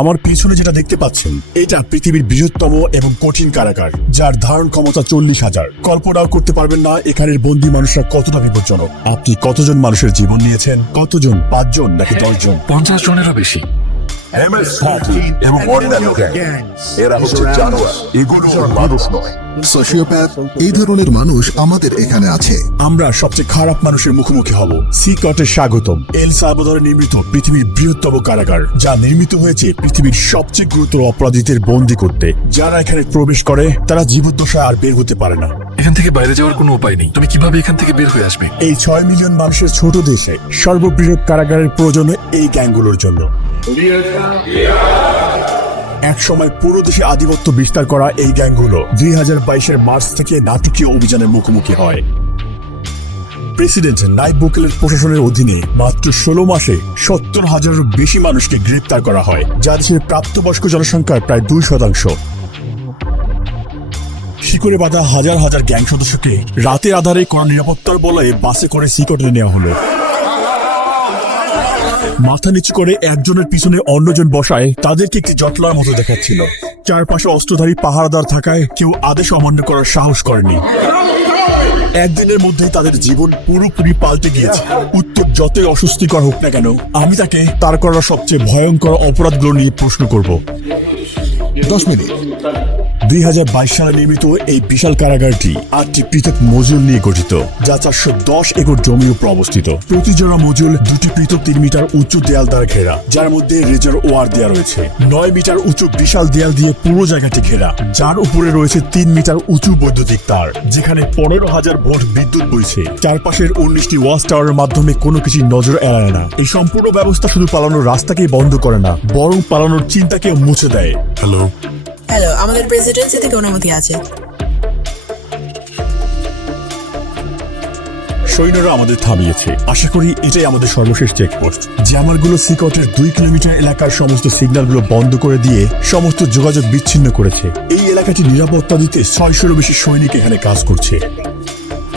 আমার পিছনে যেটা দেখতে পাচ্ছেন এটা পৃথিবীর বৃহত্তম এবং কঠিন কারাগার, যার ধারণ ক্ষমতা 40,000। কল্পনাও করতে পারবেন না এখানের বন্দী মানুষরা কতটা বিপজ্জনক। আপনি কতজন মানুষের জীবন নিয়েছেন? কতজন? 5 জন নাকি 10 জন? 50 জনেরও বেশি। এবং অন্যান্য গ্যাং, এরা হচ্ছে জানোয়ার, এগুলো মানুষ নয়। সোশিওপ্যাথ, এই ধরনের মানুষ আমাদের এখানে আছে। আমরা সবচেয়ে খারাপ মানুষের মুখোমুখি হব। সিকটে স্বাগতম। এল সালভাদরে নির্মিত পৃথিবীর বৃহত্তম কারাগার, যা নির্মিত হয়েছে পৃথিবীর সবচেয়ে গুরুতর অপরাধীদের বন্দী করতে। যারা এখানে প্রবেশ করে তারা জীবদ্দশায় আর বের হতে পারে না। এখান থেকে বাইরে যাওয়ার কোনো উপায় নেই। তুমি কিভাবে এখান থেকে বের হয়ে আসবে? এই 6 মিলিয়ন মানুষের ছোট দেশে সর্ববৃহৎ কারাগারের প্রয়োজন এই গ্যাংগুলোর জন্য। এক সময় পুরো দেশে আধিপত্য বিস্তার করা এই গ্যাংগুলো 2022-এর মার্চ থেকে নাটকীয় অভিযানের মুখোমুখি হয়। প্রেসিডেন্ট নাইব বুকেলের প্রশাসনের অধীনে মাত্র 16 মাসে 70,000-এরও বেশি মানুষকে গ্রেপ্তার করা হয়, যা দেশের প্রাপ্তবয়স্ক জনসংখ্যার প্রায় 2%। শিকড়ে বাঁধা হাজার হাজার গ্যাং সদস্যকে রাতের আধারে কড়া নিরাপত্তার বলয়ে বাসে করে সিকটে নেওয়া হলো। মাথা নিচু করে একজনের পিছনে অন্যজন বসায় তাদেরকে একটি জটলার মতো দেখাচ্ছিল। চারপাশে অস্ত্রধারী পাহারাদার থাকায় কেউ আদেশ অমান্য করার সাহস করেনি। একদিনের মধ্যে তাদের জীবন পুরোপুরি পাল্টে গিয়েছে। উত্তর যতই অস্বস্তিকর হোক না কেন, আমি তাকে তার করা সবচেয়ে ভয়ঙ্কর অপরাধগুলো নিয়ে প্রশ্ন করব। 10 মিনিট। 2022 সালে নির্মিত এই বিশাল কারাগারটি 8টি পৃথক মজুল নিয়ে গঠিত, যা 410 একর জমির উপর অবস্থিত। প্রতি জোড়া মজুল 2টি পৃথক 3 মিটার উঁচু দেয়াল দ্বারা ঘেরা, যার মধ্যে রেজার ওয়ার দেওয়া রয়েছে। 9 মিটার উঁচু বিশাল দেয়াল দিয়ে পুরো জায়গাটি ঘেরা, যার উপরে রয়েছে 3 মিটার উঁচু বৈদ্যুতিক তার, যেখানে 15,000 ভোল্ট বিদ্যুৎ বইছে। চারপাশের 19টি ওয়াচ টাওয়ারের মাধ্যমে কোনো কিছু নজর এড়ায় না। এই সম্পূর্ণ ব্যবস্থা শুধু পালানোর রাস্তাকেই বন্ধ করে না, বরং পালানোর চিন্তাকে মুছে দেয়। হ্যালো, আমাদের প্রেসিডেন্সি থেকে অনুমতি আছে। সৈন্যরা আমাদের থামিয়েছে। আশা করি এটাই আমাদের সর্বশেষ চেকপোস্ট। জ্যামারগুলো সিকটের 2 কিলোমিটার এলাকার সমস্ত সিগন্যালগুলো বন্ধ করে দিয়ে সমস্ত যোগাযোগ বিচ্ছিন্ন করেছে। এই এলাকাটি নিরাপত্তা দিতে 600-এরও বেশি সৈনিক এখানে কাজ করছে।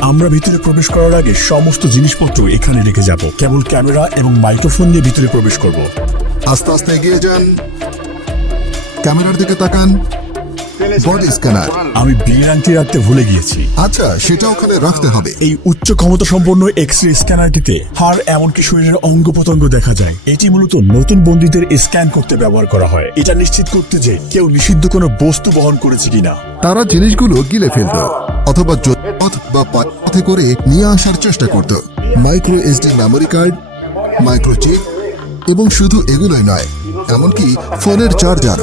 আমরা ভিতরে প্রবেশ করার আগে সমস্ত জিনিসপত্র এখানে রেখে যাব। কেবল ক্যামেরা এবং মাইক্রোফোন নিয়ে ভিতরে প্রবেশ করব। আস্তে আস্তে এগিয়ে যান, ক্যামেরার দিকে তাকান। Body scanner. আমি বিয়ের আংটি রাখতে ভুলে গিয়েছি। আচ্ছা, সেটা ওখানে রাখতে হবে। এই উচ্চ ক্ষমতা সম্পন্ন এক্স-রে স্ক্যানারটিতে হাড় এমনকি শরীরের অঙ্গ প্রত্যঙ্গ দেখা যায়। এটি মূলত নতুন বন্দীদের স্ক্যান করতে ব্যবহার করা হয়, এটা নিশ্চিত করতে যে কেউ নিষিদ্ধ কোনো বস্তু বহন করেছে কিনা। তারা জিনিসগুলো গিলে ফেলত অথবা পথ বা পথে করে নিয়ে আসার চেষ্টা করত। Micro SD memory card, microchip, এবং শুধু এগুলোই নয়, এমনকি ফোনের চার্জার।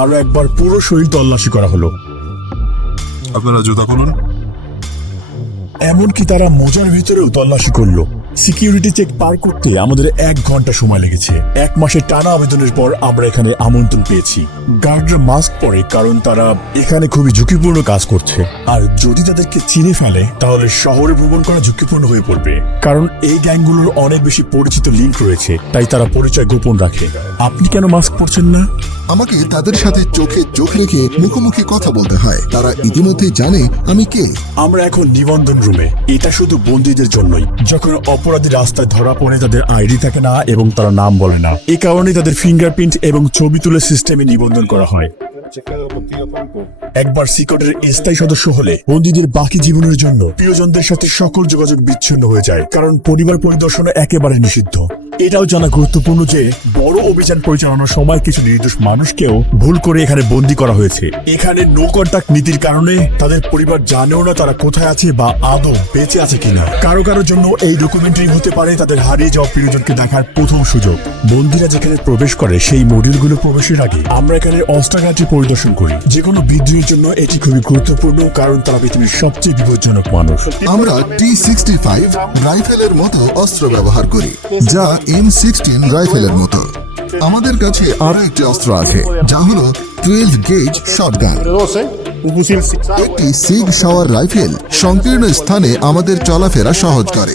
আরো একবার পুরো শরীর তল্লাশি করা হলো। আপনারা জুতা খুলুন। এমনকি তারা মোজার ভিতরেও তল্লাশি করলো। সিকিউরিটি চেক পার করতে আমাদের 1 ঘন্টা সময় লেগেছে। 1 মাসের টানা আবেদনের পর আমরা এখানে আমন্ত্রণ পেয়েছি। গার্ডরা মাস্ক পরে, কারণ তারা এখানে খুবই ঝুঁকিপূর্ণ কাজ করছে। আর যদি তাদেরকে চিনে ফেলে তাহলে শহরে ভ্রমণ করা ঝুঁকিপূর্ণ হয়ে পড়বে, কারণ এই গ্যাংগুলোর অনেক বেশি পরিচিত লিঙ্ক রয়েছে, তাই তারা পরিচয় গোপন রাখে। আপনি কেন মাস্ক পরছেন না? আমাকে তাদের সাথে চোখে চোখ রেখে মুখোমুখি কথা বলতে হয়। তারা ইতিমধ্যেই জানে আমি কে। আমরা এখন নিবন্ধন রুমে। এটা শুধু বন্দীদের জন্যই। যখন অপরাধী রাস্তায় ধরা পড়ে তাদের আইডি থাকে না এবং তারা নাম বলে না, এই কারণে তাদের ফিঙ্গারপ্রিন্ট এবং ছবি তুলে সিস্টেমে নিবন্ধন করা হয়। একবার সিকটের স্থায়ী সদস্য হলে বন্দীদের বাকি জীবনের জন্য প্রিয়জনদের সাথে সকল যোগাযোগ বিচ্ছিন্ন হয়ে যায়, কারণ পরিবার পরিদর্শন একেবারে নিষিদ্ধ। এটাও জানা গুরুত্বপূর্ণ যে বড় অভিযান পরিচালনার সময় কিছু নির্দোষ মানুষকেও ভুল করে এখানে বন্দী করা হয়েছে। এখানে নো কন্টাক্ট নীতির কারণে তাদের পরিবার জানেও না তারা কোথায় আছে বা আদৌ বেঁচে আছে কিনা। কারো কারোর জন্য এই ডকুমেন্টারি হতে পারে তাদের হারিয়ে যাওয়া প্রিয়জনকে দেখার প্রথম সুযোগ। বন্দীরা যেখানে প্রবেশ করে সেই মডিউলগুলো প্রবেশের আগে আমরা এখানে অস্ত্রাগারটি পরিদর্শন করি। যে কোনো বিদ্রোহীর জন্য এটি খুবই গুরুত্বপূর্ণ, কারণ তারা পৃথিবীর সবচেয়ে বিপজ্জনক মানুষ। আমরা T65 রাইফেলের মতো অস্ত্র ব্যবহার করি, যা M16 রাইফেলের মতো। আমাদের কাছে আরো একটি অস্ত্র আছে, যা হলো 12 গেজ শটগান। একটি সিগ শাওয়ার রাইফেল সংকীর্ণ স্থানে আমাদের চলাফেরা সহজ করে।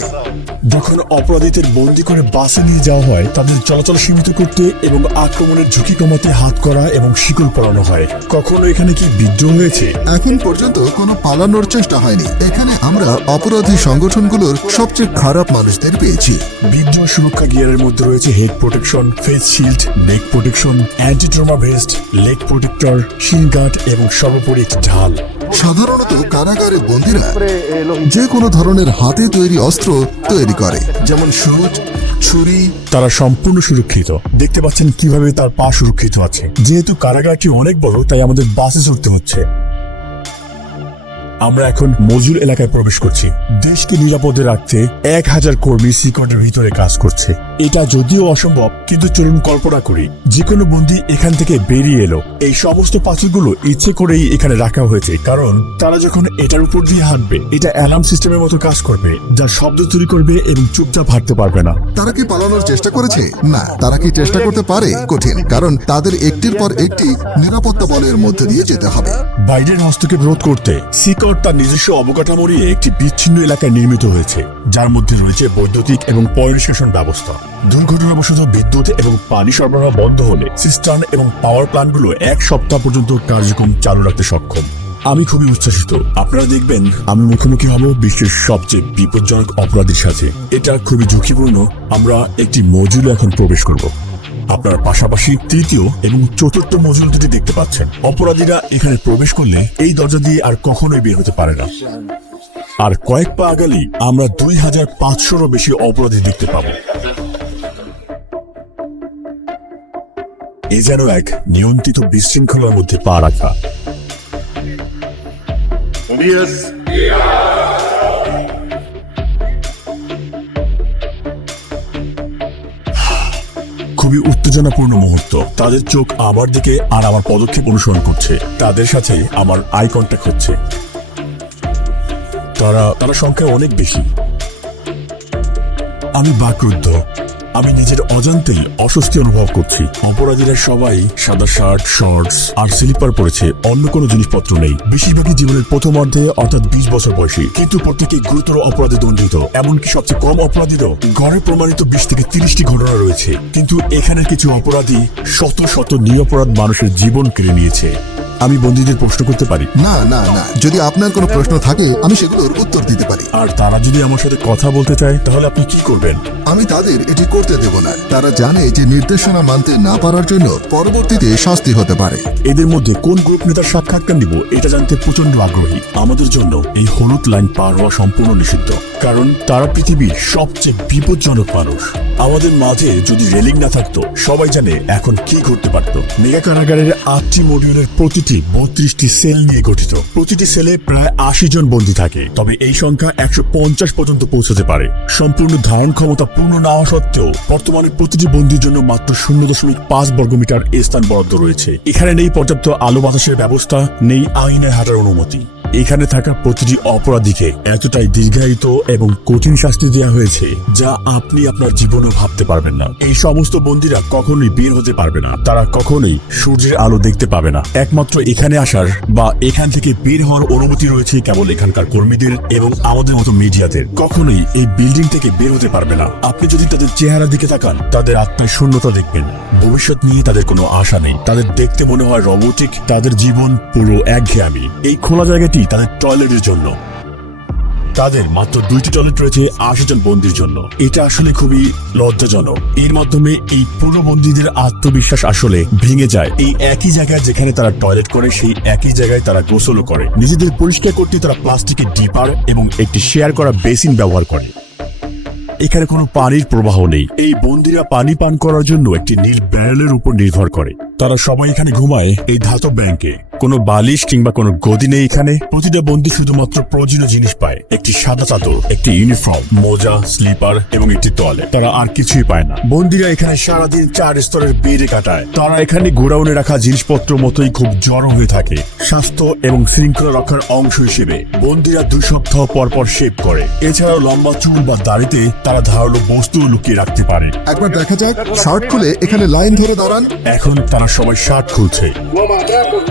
যখন অপরাধীদের বন্দি করে বাসে নিয়ে যাওয়া হয় তাদের চলাচল সীমিত করতে এবং আক্রমণের ঝুঁকি কমাতে হাত করা এবং শিকল পরানো হয়। কখনো এখানে কি বিদ্রোহ হয়েছে? এখন পর্যন্ত কোনো পালানোর চেষ্টা হয়নি। এখানে আমরা অপরাধী সংগঠনগুলোর সবচেয়ে খারাপ মানুষদের পেয়েছি। বিদ্রোহ সুরক্ষা গিয়ারের মধ্যে রয়েছে head protection, face shield, neck protection, anti trauma vest, leg protector, shin guard এবং সর্বোপরি একটি ঢাল। সাধারণত কারাগারে বন্দীরা যে কোনো ধরনের হাতে তৈরি অস্ত্র তৈরি করে, যেমন সুচ, ছুরি। তারা সম্পূর্ণ সুরক্ষিত। দেখতে পাচ্ছেন কিভাবে তার পা সুরক্ষিত আছে। যেহেতু কারাগারটি অনেক বড় তাই আমাদের বাসে চড়তে হচ্ছে। আমরা এখন মজুল এলাকায় প্রবেশ করছি। দেশকে নিরাপদে রাখতে 1000 কর্মী সিকটের ভিতরে কাজ করছে। এটা যদিও অসম্ভব, কিন্তু চলুন কল্পনা করি যে কোনো বন্দী এখান থেকে বেরিয়ে এলো। এই সমস্ত পাথরগুলো ইচ্ছে করেই এখানে রাখা হয়েছে, কারণ তারা যখন এটার উপর দিয়ে হাঁটবে এটা অ্যালার্ম সিস্টেমের মতো কাজ করবে, যা শব্দ তৈরি করবে এবং চুপচাপ হাঁটতে পারবে না। তারা কি পালানোর চেষ্টা করেছে? না। তারা কি চেষ্টা করতে পারে? কঠিন, কারণ তাদের একটির পর একটি নিরাপত্তা বলের মধ্যে দিয়ে যেতে হবে। বাইরের হস্তক্ষেপ রোধ করতে সিকট তার নিজস্ব অবকাঠামো নিয়ে একটি বিচ্ছিন্ন এলাকায় নির্মিত হয়েছে, যার মধ্যে রয়েছে বৈদ্যুতিক এবং পয়ঃনিষ্কাশন ব্যবস্থা। দুর্ঘটনাবশত বিদ্যুৎ এবং পানি সরবরাহ বন্ধ হলে সিস্টার্ন এবং পাওয়ার প্ল্যান্টগুলো 1 সপ্তাহ পর্যন্ত কার্যক্রম চালু রাখতে সক্ষম। আমি খুবই উচ্ছ্বাসিত। আপনারা দেখবেন আমি মুখোমুখি হব বিশ্বের সবচেয়ে বিপজ্জনক অপরাধীর সাথে। এটা খুবই ঝুঁকিপূর্ণ। আমরা একটি মজুলে এখন প্রবেশ করব। আপনার পাশাপাশি তৃতীয় এবং চতুর্থ মজুল দুটি দেখতে পাচ্ছেন। অপরাধীরা এখানে প্রবেশ করলে এই দরজা দিয়ে আর কখনোই বের হতে পারে না। আর কয়েক পা আগালেই আমরা 2500-এরও বেশি অপরাধী দেখতে পাবো। এ যেন এক নিয়ন্ত্রিত বিশৃঙ্খলার মধ্যে পা রাখা। খুবই উত্তেজনাপূর্ণ মুহূর্ত। তাদের চোখ আমার দিকে আর আমার পদক্ষেপ অনুসরণ করছে। তাদের সাথে আমার আই কন্ট্যাক্ট হচ্ছে। তারা সংখ্যায় অনেক বেশি। আমি বাকরুদ্ধ। আমি নিজের অজান্তেই অস্বস্তি অনুভব করছি। অপরাধীরা সবাই সাদা শার্ট, শর্টস আর স্লিপার পরেছে। অন্য কোনো জিনিসপত্র নেই। বেশিরভাগই জীবনের প্রথমার্ধে, অর্থাৎ 20 বছর বয়সী, কিন্তু প্রত্যেকে গুরুতর অপরাধে দণ্ডিত। এমনকি সবচেয়ে কম অপরাধীরও গড়ে প্রমাণিত 20 থেকে 30টি ঘটনা রয়েছে। কিন্তু এখানে কিছু অপরাধী শত শত নিরপরাধ মানুষের জীবন কেড়ে নিয়েছে। আমি বন্দীদের প্রশ্ন করতে পারি? না না না, যদি আপনার কোনো প্রশ্ন থাকে আমি সেগুলোর উত্তর দিতে পারি। আর তারা যদি আমার সাথে কথা বলতে চায় তাহলে আপনি কি করবেন? আমি তাদের এটি করতে দেব না। তারা জানে যে নির্দেশনা মানতে না পারার জন্য পরবর্তীতে শাস্তি হতে পারে। এদের মধ্যে কোন গ্রুপ নেতার সাক্ষাৎকার নিব এটা জানতে প্রচন্ড আগ্রহী। আমাদের জন্য এই হলুদ লাইন পার হওয়া সম্পূর্ণ নিষিদ্ধ, কারণ তারা পৃথিবীর সবচেয়ে বিপজ্জনক মানুষ। আমাদের মাঝে যদি রেলিং না থাকতো সবাই জানে এখন কি ঘটতে পারত। মেগা কারাগারের 8টি মডিউলের প্রতিটি 32টি সেল নিয়ে গঠিত। প্রতিটি সেলে প্রায় 80 জন বন্দী থাকে, তবে এই সংখ্যা 150 পর্যন্ত পৌঁছাতে পারে। সম্পূর্ণ ধারণ ক্ষমতা পূর্ণ না হওয়া সত্ত্বেও বর্তমানে প্রতিটি বন্দীর জন্য মাত্র 0.5 বর্গমিটার স্থান বরাদ্দ রয়েছে। এখানে নেই পর্যাপ্ত আলো বাতাসের ব্যবস্থা, নেই আইনের হাঁটার অনুমতি। এখানে থাকা প্রতিটি অপরাধীকে এতটাই দীর্ঘায়িত এবং কঠিন শাস্তি দেওয়া হয়েছে যা আপনি আপনার জীবনেও ভাবতে পারবেন না। এই সমস্ত বন্দীরা কখনোই বের হতে পারবে না। তারা কখনোই সূর্যের আলো দেখতে পাবে না। একমাত্র এখানে আসার বা এখান থেকে বের হওয়ার অনুমতি রয়েছে কেবল এখানকার কর্মীদের এবং আমাদের মতো মিডিয়াদের। কখনোই এই বিল্ডিং থেকে বের হতে পারবে না। আপনি যদি তাদের চেহারা দিকে তাকান তাদের আত্মায় শূন্যতা দেখবেন। ভবিষ্যৎ নিয়ে তাদের কোনো আশা নেই। তাদের দেখতে মনে হয় রোবটিক। তাদের জীবন পুরো একঘেয়েমি। এই খোলা জায়গাটি তাদের টয়লেটের জন্য। তাদের মাত্র 2টি টয়লেট রয়েছে 80 জন বন্দীর জন্য। এটা আসলে খুবই লজ্জাজনক। এর মাধ্যমে এই পুরো বন্দীদের আত্মবিশ্বাস আসলে ভেঙে যায়। এই একই জায়গায় যেখানে তারা টয়লেট করে সেই একই জায়গায় তারা গোসলও করে। নিজেদের পরিষ্কার করতে তারা প্লাস্টিকের ডিপার এবং একটি শেয়ার করা বেসিন ব্যবহার করে। এখানে কোনো পানির প্রবাহ নেই। এই বন্দীরা পানি পান করার জন্য একটি নীল ব্যারেলের উপর নির্ভর করে। তারা সবাই এখানে ঘুমায় এই ধাতব ব্যাংকে। কোনো বালিশ কিংবা কোনো গদি নেই এখানে। প্রতিটা বন্দী শুধুমাত্র প্রয়োজনীয় জিনিস পায়: একটি সাদা চাদর, একটি ইউনিফর্ম, মোজা, স্লিপার এবং একটি টয়লেট। তারা আর কিছুই পায় না। বন্দীরা এখানে সারাদিন 4 স্তরের বেডে কাটায়। তারা এখানে গোডাউনে রাখা জিনিসপত্র মতোই খুব জড়ো হয়ে থাকে। স্বাস্থ্য এবং শৃঙ্খলা রক্ষার অংশ হিসেবে বন্দীরা 2 সপ্তাহ পর পর শেভ করে। এছাড়াও লম্বা চুল বা দাড়িতে তারা ধারালো বস্তু লুকিয়ে রাখতে পারে। একবার দেখা যাক। শার্ট খুলে এখানে লাইন ধরে দাঁড়ান। এখন তারা আর সবাই শার্ট খুলছে।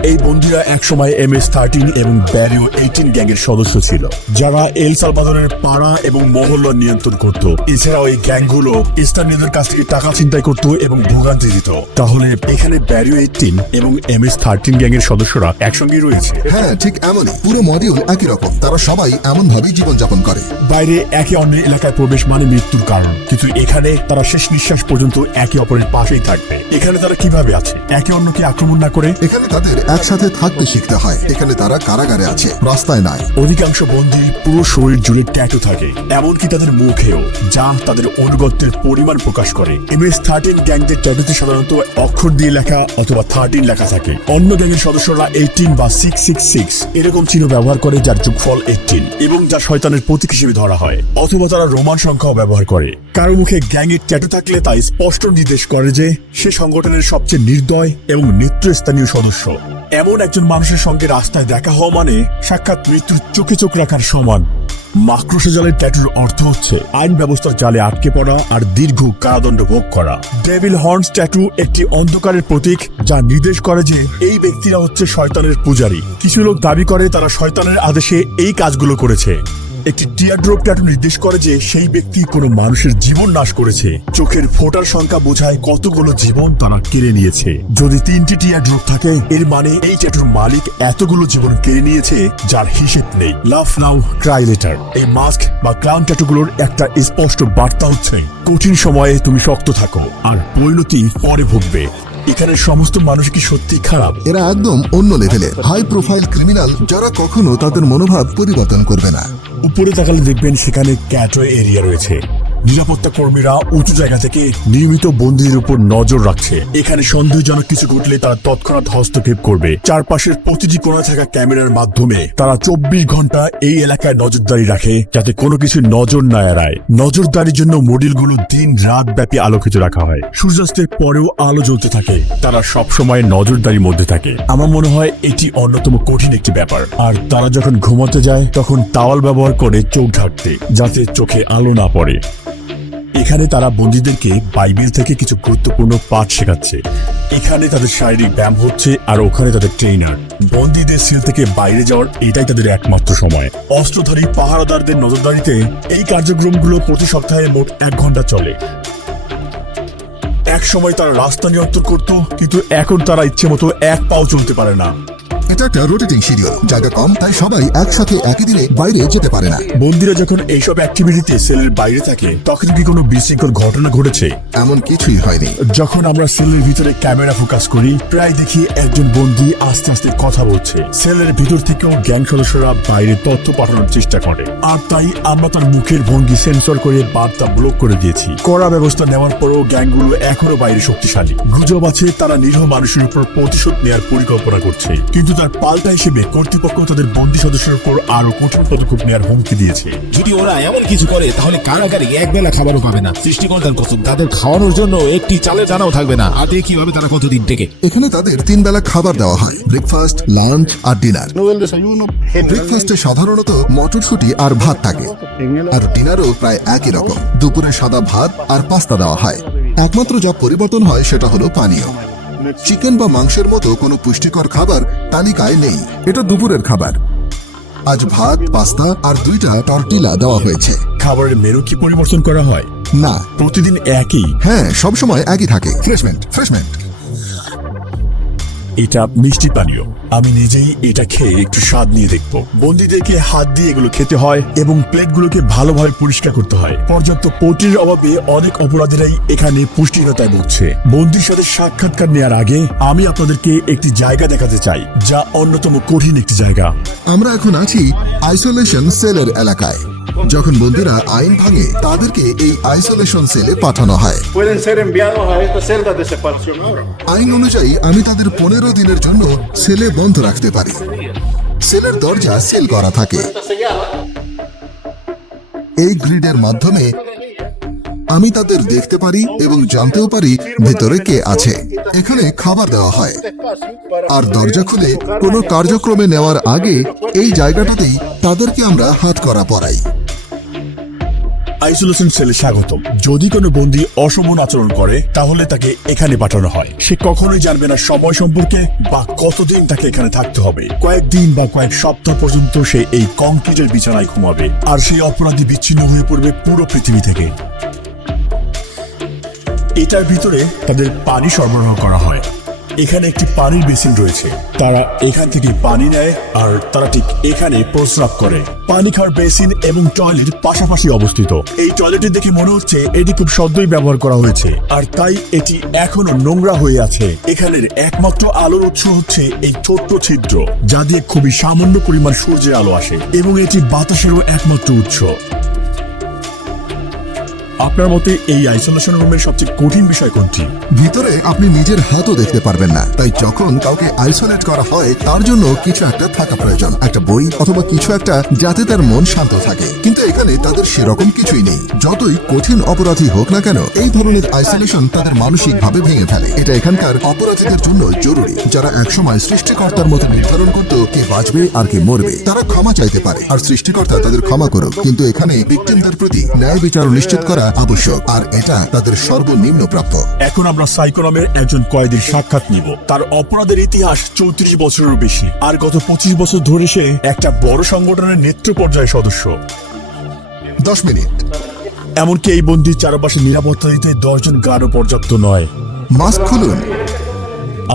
এই বন্দীরা একসময় MS-13 এবং ব্যারিও 18 গ্যাংয়ের সদস্য ছিল, যারা এল সালভাদরের পাড়া এবং মহল্লা নিয়ন্ত্রণ করত। এছাড়াও এই গ্যাংগুলো স্থানীয়দের কাছ থেকে টাকা ছিনতাই করত এবং ভোগান্তি দিত। তাহলে এখানে ব্যারিও 18 এবং MS-13 গ্যাংয়ের সদস্যরা একসঙ্গেই রয়েছে। হ্যাঁ, ঠিক এমনই। পুরো মডিউল একই রকম। তারা সবাই এমন ভাবেই জীবনযাপন করে। বাইরে একে অন্যের এলাকায় প্রবেশ মানে মৃত্যুর কারণ, কিন্তু এখানে তারা শেষ নিঃশ্বাস পর্যন্ত একে অপরের পাশেই থাকবে। এখানে তারা কিভাবে আছে, একে অন্যকে আক্রমণ না করে? এখানে তাদের একসাথে থাকতে শিখতে হয়। এখানে তারা কারাগারে আছে, রাস্তায় নয়। অধিকাংশ বন্দীর পুরো শরীর জুড়ে ট্যাটু থাকে, এমনকি তাদের মুখেও, যা তাদের অনুগত্যের পরিমাণ প্রকাশ করে। MS-13 গ্যাংদের ট্যাটুতে সাধারণত অক্ষর দিয়ে লেখা অথবা 13 লেখা থাকে। অন্য গ্যাংয়ের সদস্যরা 18 বা 666 এরকম চিহ্ন ব্যবহার করে, যার যোগফল 18 এবং যা শয়তানের প্রতীক হিসেবে ধরা হয়। অথবা তারা রোমান সংখ্যাও ব্যবহার করে। কারো মুখে গ্যাংয়ের ট্যাটু থাকলে তা স্পষ্ট নির্দেশ করে যে সে সংগঠনের সবচেয়ে নির্দয় এবং নেতৃস্থানীয় সদস্য। এমন একজন মানুষের সঙ্গে রাস্তায় দেখা হওয়া মানে সাক্ষাৎ মৃত্যুর চোখে চোখ রাখার সমান। মাকড়সা জালের ট্যাটুর অর্থ হচ্ছে আইন ব্যবস্থার জালে আটকে পড়া আর দীর্ঘ কারাদণ্ড ভোগ করা। ডেভিল হর্নস ট্যাটু একটি অন্ধকারের প্রতীক, যা নির্দেশ করে যে এই ব্যক্তিরা হচ্ছে শয়তানের পূজারী। কিছু লোক দাবি করে তারা শয়তানের আদেশে এই কাজগুলো করেছে। একটি টিয়ারড্রপ ট্যাটু নির্দেশ করে যে সেই ব্যক্তি কোনো মানুষের জীবন নাশ করেছে। চোখের ফোঁটার সংখ্যা বোঝায় কতগুলো জীবন তারা কেড়ে নিয়েছে। যদি 3টি টিয়ারড্রপ থাকে, এর মানে এই ট্যাটুর মালিক এতগুলো জীবন কেড়ে নিয়েছে যার হিসেব নেই। লাভ নাও, ক্রাই লেটার। এই মাস্ক বা ক্লাউন ট্যাটুগুলোর একটা স্পষ্ট বার্তা হচ্ছে কঠিন সময়ে তুমি শক্ত থাকো, আর পরিণতি পরে ভুগবে। এখানে সমস্ত মানুষ কি সত্যি খারাপ? এরা একদম অন্য লেভেলের হাই প্রোফাইল ক্রিমিনাল, যারা কখনো তাদের মনোভাব পরিবর্তন করবে না। উপরে তাকালে দেখবেন সেখানে ক্যাটওয়ে এরিয়া রয়েছে। নিরাপত্তা কর্মীরা উঁচু জায়গা থেকে নিয়মিত বন্দীদের উপর নজর রাখছে। এখানে সন্দেহজনক কিছু ঘটলে তারা তৎক্ষণাৎ হস্তক্ষেপ করবে। চারপাশের প্রতিটি কোণায় থাকা ক্যামেরার মাধ্যমে তারা 24 ঘন্টা এই এলাকায় নজরদারি রাখে, যাতে কোনো কিছু নজর না এড়ায়। নজরদারির জন্য মডিউলগুলো দিন রাত ব্যাপী আলোকিত রাখা হয়। সূর্যাস্তের পরেও আলো জ্বলতে থাকে। তারা সবসময় নজরদারির মধ্যে থাকে। আমার মনে হয় এটি অন্যতম কঠিন একটি ব্যাপার। আর তারা যখন ঘুমাতে যায় তখন তাওয়াল ব্যবহার করে চোখ ঢাকতে, যাতে চোখে আলো না পড়ে। এখানে তারা বন্দীদেরকে বাইবেল থেকে কিছু গুরুত্বপূর্ণ পাঠ শেখাচ্ছে। এখানে তাদের শারীরিক ব্যায়াম হচ্ছে, আর ওখানে তাদের ট্রেনার। বন্দীদের সেল থেকে বাইরে যাওয়ার এটাই তাদের একমাত্র সময়। অস্ত্রধারী পাহারাদারদের নজরদারিতে এই কার্যক্রমগুলো প্রতি সপ্তাহে মোট 1 ঘন্টা চলে। এক সময় তারা রাস্তা নিয়ন্ত্রণ করত, কিন্তু এখন তারা ইচ্ছে মতো এক পাও চলতে পারে না। এটা একটা রোটেটিং শিডিউল, জায়গা কম, তাই সবাই একসাথে একই দিনে বাইরে যেতে পারে না। বন্দীরা যখন এইসব অ্যাক্টিভিটিতে সেলের বাইরে থাকে, তখন কি কোনো বিশৃঙ্খল ঘটনা ঘটেছে? এমন কিছুই হয়নি। যখন আমরা সেলের ভিতরে ক্যামেরা ফোকাস করি, প্রায় দেখি একজন বন্দী আস্তে আস্তে কথা বলছে। সেলের ভিতর থেকেও গ্যাং সদস্যরা বাইরে তথ্য পাঠানোর চেষ্টা করে, আর তাই আমরা তার মুখের ভঙ্গি সেন্সর করে বার্তা ব্লক করে দিয়েছি। কড়া ব্যবস্থা নেওয়ার পরেও গ্যাংগুলো এখনো বাইরে শক্তিশালী। গুজব আছে তারা নিরীহ মানুষের উপর প্রতিশোধ নেওয়ার পরিকল্পনা করছে, কিন্তু তার পাল্টা হিসেবে কর্তৃপক্ষ তাদের বন্দী সদস্যের উপর আরো কঠিন পদক্ষেপ নেওয়ার হুমকি দিয়েছে। যদি ওরা এমন কিছু করে, তাহলে কারাগারে একবেলা খাবারও পাবে না। সৃষ্টিকর্তার কসম, তাদের খাওয়ানোর জন্য একটি চালের দানাও থাকবে না। আদে কিভাবে তারা কতদিন টেকে? এখানে তাদের 3 বেলা খাবার দেওয়া হয়, ব্রেকফাস্ট, লাঞ্চ আর ডিনার। ব্রেকফাস্টে সাধারণত মটরশুঁটি আর ভাত থাকে, আর ডিনারও প্রায় একই রকম। দুপুরে সাদা ভাত আর পাস্তা দেওয়া হয়। একমাত্র যা পরিবর্তন হয় সেটা হলো পানীয়। চিকেন বা মাংসের মতো কোনো পুষ্টিকর খাবার তালিকায় নেই। এটা দুপুরের খাবার। আজ ভাত, পাস্তা আর 2টা টর্টিলা দেওয়া হয়েছে। খাবারের মেনু কি পরিবর্তন করা হয়? না, প্রতিদিন একই। হ্যাঁ, সবসময় একই থাকে। ফ্রেশমেন্ট। এটা মিষ্টি পানীয়। আমি নিজেই এটা খেয়ে একটু স্বাদ নিয়ে দেখবো। বন্দীদেরকে হাত দিয়ে এগুলো খেতে হয় এবং প্লেটগুলোকে ভালোভাবে পরিষ্কার করতে হয়। পর্যাপ্ত প্রোটিনের অভাবে অনেক অপরাধীরাই এখানে পুষ্টিহীনতায় ভুগছে। বন্দীর সাথে সাক্ষাৎকার নেওয়ার আগে আমি আপনাদেরকে একটি জায়গা দেখাতে চাই, যা অন্যতম কঠিন একটি জায়গা। আমরা এখন আছি আইসোলেশন সেলের এলাকায়। যখন বন্দীরা আইন ভাঙে, তাদেরকে এই আইসোলেশন সেলে পাঠানো হয়। pueden ser enviados a esta celda de separación ahora. আইন অনুযায়ী আমি তাদের 15 দিনের জন্য সেলে বন্ধ রাখতে পারি। সেলের দরজা সিল করা থাকে। এই গ্রিডের মাধ্যমে আমি তাদের দেখতে পারি এবং জানতেও পারি ভেতরে কে আছে। এখানে খাবার দেওয়া হয়, আর দরজা খুলে কোনো কার্যক্রমে নেওয়ার আগে এই জায়গাটাতেই তাদেরকে আমরা হাত করা পরাই। আইসোলেশন সেলে স্বাগতম। যদি কোনো বন্দী অশোভন আচরণ করে তাহলে তাকে এখানে পাঠানো হয়। সে কখনোই জানবে না সময় সম্পর্কে বা কতদিন তাকে এখানে থাকতে হবে। কয়েকদিন বা কয়েক সপ্তাহ পর্যন্ত সে এই কংক্রিটের বিছানায় ঘুমাবে, আর সেই অপরাধী বিচ্ছিন্ন হয়ে পড়বে পুরো পৃথিবী থেকে। এটার ভিতরে তাদের পানি সরবরাহ করা হয়। এখানে একটি পানির বেসিন রয়েছে, তারা এখান থেকে পানি নেয় আর তারা ঠিক এখানে প্রস্রাব করে। পানি খাওয়ার বেসিন এবং টয়লেট পাশাপাশি অবস্থিত। এই টয়লেটটি দেখে মনে হচ্ছে এটি খুব সদ্যই ব্যবহার করা হয়েছে, আর তাই এটি এখনো নোংরা হয়ে আছে। এখানের একমাত্র আলোর উৎস হচ্ছে এই ছোট্ট ছিদ্র, যা দিয়ে খুবই সামান্য পরিমাণ সূর্যের আলো আসে, এবং এটি বাতাসেরও একমাত্র উৎস। আপনার মতে এই আইসোলেশন রুমের সবচেয়ে কঠিন বিষয় কোনটি? ভিতরে আপনি নিজের হাতও দেখতে পারবেন না, তাই যখন কাউকে আইসোলেট করা হয় তার জন্য কিছু একটা থাকা প্রয়োজন, একটা বই অথবা কিছু একটা, যাতে তার মন শান্ত থাকে। কিন্তু এখানে তাদের সেরকম কিছুই নেই। যতই কঠিন অপরাধী হোক না কেন, এই ধরনের আইসোলেশন তাদের মানসিকভাবে ভেঙে ফেলে। এটা এখানকার অপরাধীদের জন্য জরুরি, যারা একসময় সৃষ্টিকর্তার মতো নির্ধারণ করতো কে বাঁচবে আর কে মরবে। তারা ক্ষমা চাইতে পারে আর সৃষ্টিকর্তা তাদের ক্ষমা করুক, কিন্তু এখানে ভিকটিমদের প্রতি ন্যায় বিচার নিশ্চিত করা আবশ্যক, আর এটা তাদের সর্বনিম্ন প্রাপ্য। এখন আমরা সাইকোনামের একজন কয়েদির সাক্ষাৎ নিব। তার অপরাধের ইতিহাস 34 বছরেরও বেশি, আর গত 25 বছর ধরে সে একটা বড় সংগঠনের নেতৃত্ব পর্যায়ের সদস্য। 10 মিনিট। এমনকি এই বন্দির চারপাশে নিরাপত্তা দিতে 10 জন গার্ডও পর্যাপ্ত নয়। মাস্ক খুলুন।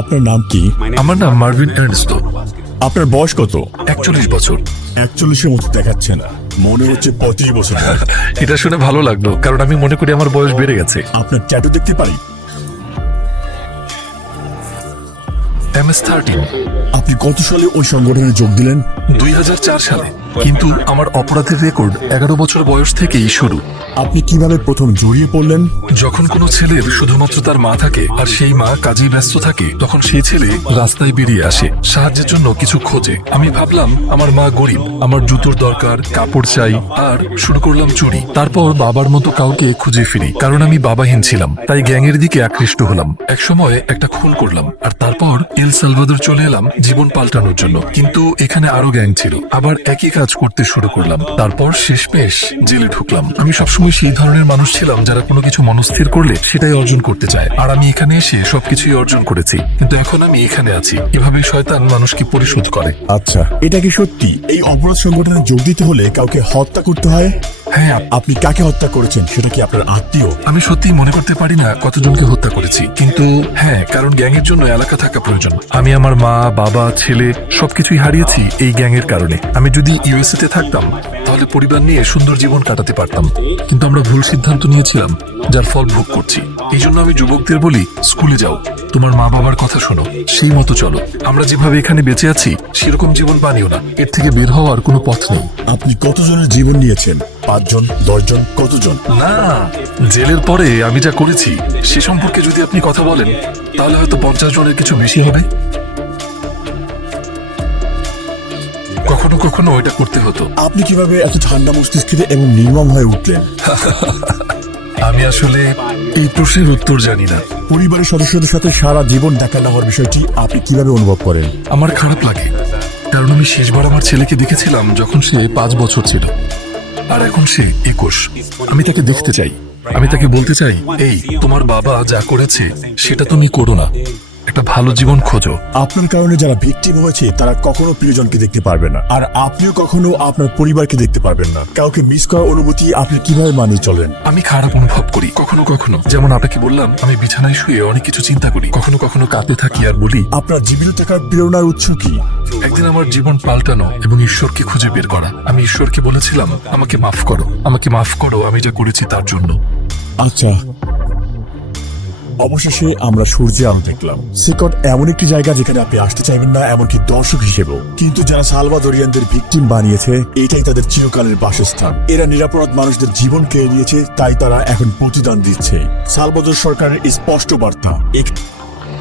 আপনার নাম কি? আমার নাম মার্ভিন এর্নস্টো। আপনার বয়স কত? 41 বছর। 41-এর মতো দেখাচ্ছে না, মনে হচ্ছে 35 বছর। এটা শুনে ভালো লাগলো, কারণ আমি মনে করি আমার বয়স বেড়ে গেছে। আপনার ট্যাটু দেখতে পারি? MS-13। আপনি কত সালে ওই সংগঠনে যোগ দিলেন? 2004 সালে। কিন্তু আমার অপরাধের রেকর্ড 11 বছর বয়স থেকেই শুরু। আপনি কিভাবে প্রথম জড়িয়ে পড়লেন? যখন কোনো ছেলের শুধুমাত্র তার মা থাকে আর সেই মা কাজেই ব্যস্ত থাকে, তখন সেই ছেলে রাস্তায় বেরিয়ে আসে সাহায্যের জন্য কিছু খোঁজে। আমি ভাবলাম আমার মা গরিব, আমার জুতোর দরকার, কাপড় চাই, আর শুরু করলাম চুরি। তারপর বাবার মতো কাউকে খুঁজে ফিরি, কারণ আমি বাবাহীন ছিলাম, তাই গ্যাংয়ের দিকে আকৃষ্ট হলাম। এক সময় একটা খুন করলাম, আর তারপর এল সালভাদর চলে এলাম জীবন পাল্টানোর জন্য। কিন্তু এখানে আরো গ্যাং ছিল, আবার একই কাজ করতে শুরু করলাম। তারপর শেষমেশ জেলে ঢুকলাম। আমি সবসময় সেই ধরনের মানুষ ছিলাম যারা কোনো কিছু মনস্থির করলে সেটাই অর্জন করতে চায়, আর আমি এখানে এসে সবকিছুই অর্জন করেছি। কিন্তু এখন আমি এখানে আছি। এভাবে শয়তান মানুষকে পরিশোধ করে। আচ্ছা, এটা কি সত্যি এই অপরাধ সংগঠনে যোগ দিতে হলে কাউকে হত্যা করতে হয়? হ্যাঁ। আপনি কাকে হত্যা করেছেন? সেটা কি আপনার আত্মীয়? আমি সত্যিই মনে করতে পারি না কতজনকে হত্যা করেছি, কিন্তু হ্যাঁ, কারণ গ্যাংয়ের জন্য এলাকা থাকা প্রয়োজন। আমি আমার মা, বাবা, ছেলে সবকিছুই হারিয়েছি এই গ্যাংয়ের কারণে। আমি যদি ইউএসএ তে থাকতাম তাহলে পরিবার নিয়ে সুন্দর জীবন কাটাতে পারতাম, কিন্তু আমরা ভুল সিদ্ধান্ত নিয়েছিলাম, যার ফল ভোগ করছি। এই জন্য আমি যুবকদের বলি, স্কুলে যাও, তোমার মা বাবার কথা শোনো, সেই মতো চলো। আমরা যেভাবে এখানে বেঁচে আছি সেরকম জীবন বানিও না, এর থেকে বের হওয়ার কোনো পথ নেই। আপনি কতজনের জীবন নিয়েছেন? 5 জন, 10 জন, কতজন? না, জেলের পরে আমি যা করেছি সে সম্পর্কে যদি আপনি কথা বলেন তাহলে হয়তো 50 জনের কিছু বেশি হবে। কখনো কখনো এটা করতে হতো। আপনি কিভাবে এত ঠান্ডা মস্তিষ্কের এবং নির্মম হয়ে উঠলেন? আমি আসলে এই প্রশ্নের উত্তর জানি না। পরিবারের সদস্যদের সাথে সারা জীবন দেখা না হওয়ার বিষয়টি আপনি কিভাবে অনুভব করেন? আমার খারাপ লাগে, কারণ আমি শেষবার আমার ছেলেকে দেখেছিলাম যখন সে 5 বছর ছিল, আর এখন সে 21। আমি তাকে দেখতে চাই, আমি তাকে বলতে চাই, এই তোমার বাবা যা করেছে সেটা তুমি করো না, একটা ভালো জীবন খোঁজো। আপনার কারণে যারা ভিকটিম হয়েছে তারা কখনো প্রিয়জনকে দেখতে পারবে না, আর আপনিও কখনো আপনার পরিবারকে দেখতে পারবেন না। কাউকে মিস করার অনুভূতি আপনি কিভাবে মানিয়ে চলেন? আমি খারাপ অনুভব করি কখনো কখনো, যেমন আপনাকে বললাম, আমি বিছানায় শুয়ে অনেক কিছু চিন্তা করি। কখনো কখনো কাঁপতে থাকি আর বলি, আপনার জীবিত থাকার প্রেরণার উৎস কি? একদিন আমার জীবন পাল্টানো এবং ঈশ্বরকে খুঁজে বের করা। আমি ঈশ্বরকে বলেছিলাম, আমাকে মাফ করো, আমাকে মাফ করো আমি যা করেছি তার জন্য। আচ্ছা, অবশেষে আমরা সূর্যের আলো দেখলাম। সিকট এমন একটি জায়গা যেখানে আপনি আসতে চাইবেন না, এমনকি দর্শক হিসেবেও। কিন্তু যারা সালভাদোরিয়ানদের ভিকটিম বানিয়েছে, এটাই তাদের চিরকালের বাসস্থান। এরা নিরাপরাধ মানুষদের জীবন কেড়ে নিয়েছে, তাই তারা এখন প্রতিদান দিচ্ছে। সালভাদোর সরকারের স্পষ্ট বার্তা,